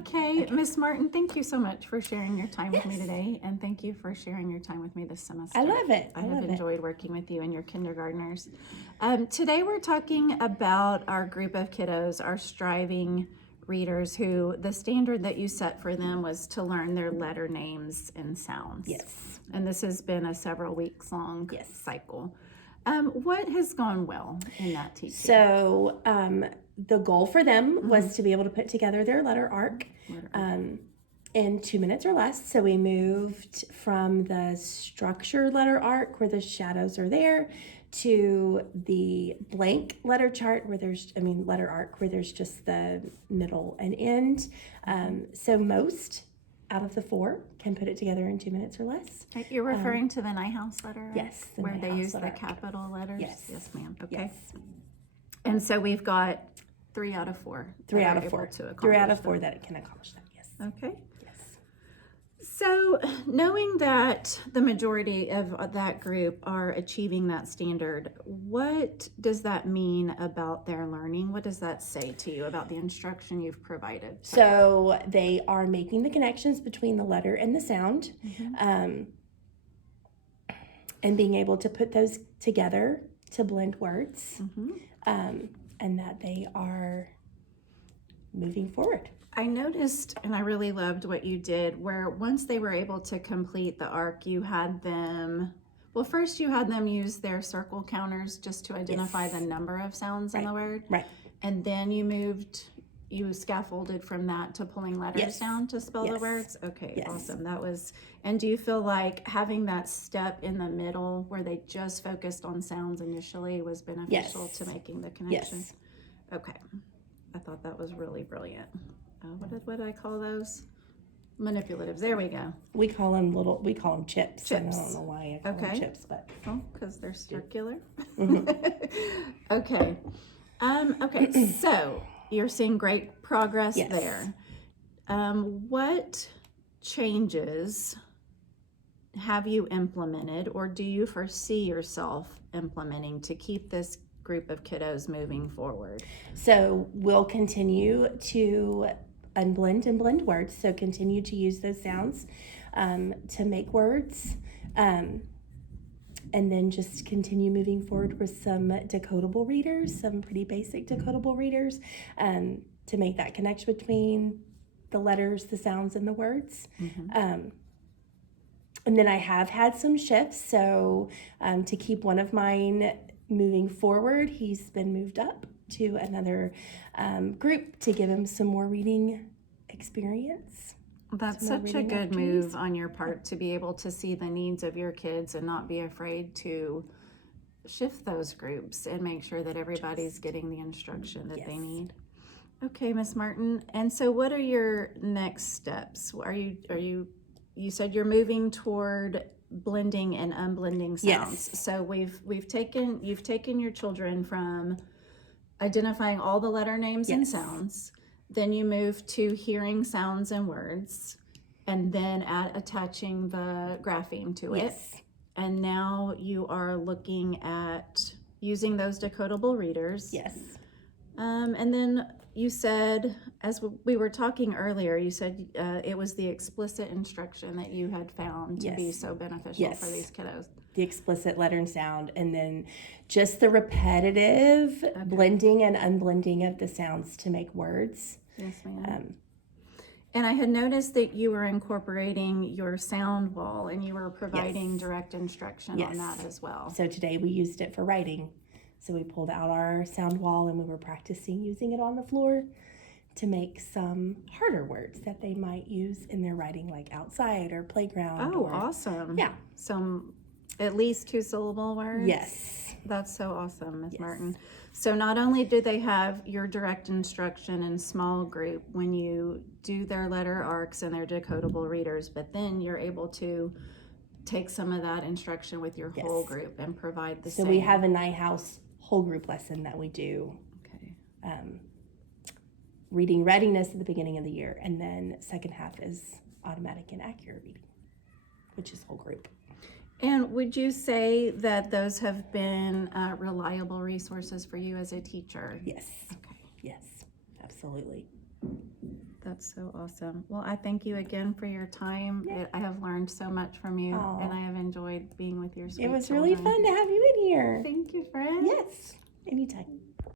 Okay, Miss Martin, thank you so much for sharing your time with me today, and thank you for sharing your time with me this semester. I love it. I have enjoyed working with you and your kindergartners. Today we're talking about our group of kiddos, our striving readers, who the standard that you set for them was to learn their letter names and sounds. Yes. And this has been a several weeks long Yes. cycle. What has gone well in that teaching? So the goal for them was to be able to put together their letter arc in 2 minutes or less. So we moved from the structured letter arc where the shadows are there to the blank letter chart where letter arc where there's just the middle and end. So most out of the 4 can put it together in 2 minutes or less. You're referring to the Nighthouse letter arc? Yes, the where they Nighthouse use letter the arc. capital letters? Yes. Yes, ma'am. Okay. Yes. And so we've got 3 out of 4. 3 that out are of able 4. to 3 out of accomplish 4 that. that it can accomplish that. Yes. Okay. Yes. So knowing that the majority of that group are achieving that standard, what does that mean about their learning? What does that say to you about the instruction you've provided? So they are making the connections between the letter and the sound, and being able to put those together to blend words, and that they are moving forward. I noticed, and I really loved what you did, where once they were able to complete the arc, you had them, first you had them use their circle counters just to identify the number of sounds in the word. Right. And then you scaffolded from that to pulling letters down to spell the words? Okay, Yes. awesome. And do you feel like having that step in the middle where they just focused on sounds initially was beneficial to making the connection? Yes. Okay. I thought that was really brilliant. What did I call those? Manipulatives. There we go. We call them chips. And I Chips. don't know why I call them chips, but Oh, because they're circular. Okay. Okay. So you're seeing great progress there. What changes have you implemented, or do you foresee yourself implementing to keep this group of kiddos moving forward? So we'll continue to unblend and blend words. So continue to use those sounds to make words. And then just continue moving forward with some decodable readers, some pretty basic decodable readers, to make that connection between the letters, the sounds, and the words. And then I have had some shifts. So to keep one of mine moving forward, he's been moved up to another group to give him some more reading experience. That's such a good move on your part to be able to see the needs of your kids and not be afraid to shift those groups and make sure that everybody's getting the instruction that they need. Okay, Miss Martin. And so what are your next steps? You said you're moving toward blending and unblending sounds. Yes. So you've taken your children from identifying all the letter names and sounds, then you move to hearing sounds and words, and then attaching the grapheme to it. And now you are looking at using those decodable readers. Yes. And then you said, as we were talking earlier, you said it was the explicit instruction that you had found to be so beneficial for these kiddos. The explicit letter and sound, and then just the repetitive blending and unblending of the sounds to make words. Yes, ma'am. And I had noticed that you were incorporating your sound wall and you were providing direct instruction on that as well. So today we used it for writing. So we pulled out our sound wall and we were practicing using it on the floor to make some harder words that they might use in their writing, like outside or playground. Oh, awesome. Yeah. Some at least 2-syllable words. Yes. That's so awesome, Ms. Martin. So not only do they have your direct instruction in small group when you do their letter arcs and their decodable readers, but then you're able to take some of that instruction with your whole group and provide the same. So we have a Nighthouse whole group lesson that we do. Okay. Reading readiness at the beginning of the year, and then second half is automatic and accurate reading, which is whole group. And would you say that those have been reliable resources for you as a teacher? Yes. Okay. Yes, absolutely. That's so awesome. Well, I thank you again for your time. Yeah. I have learned so much from you, Aw. and I have enjoyed being with your sweet It was really children. fun to have you in here. Thank you, friend. Yes, anytime.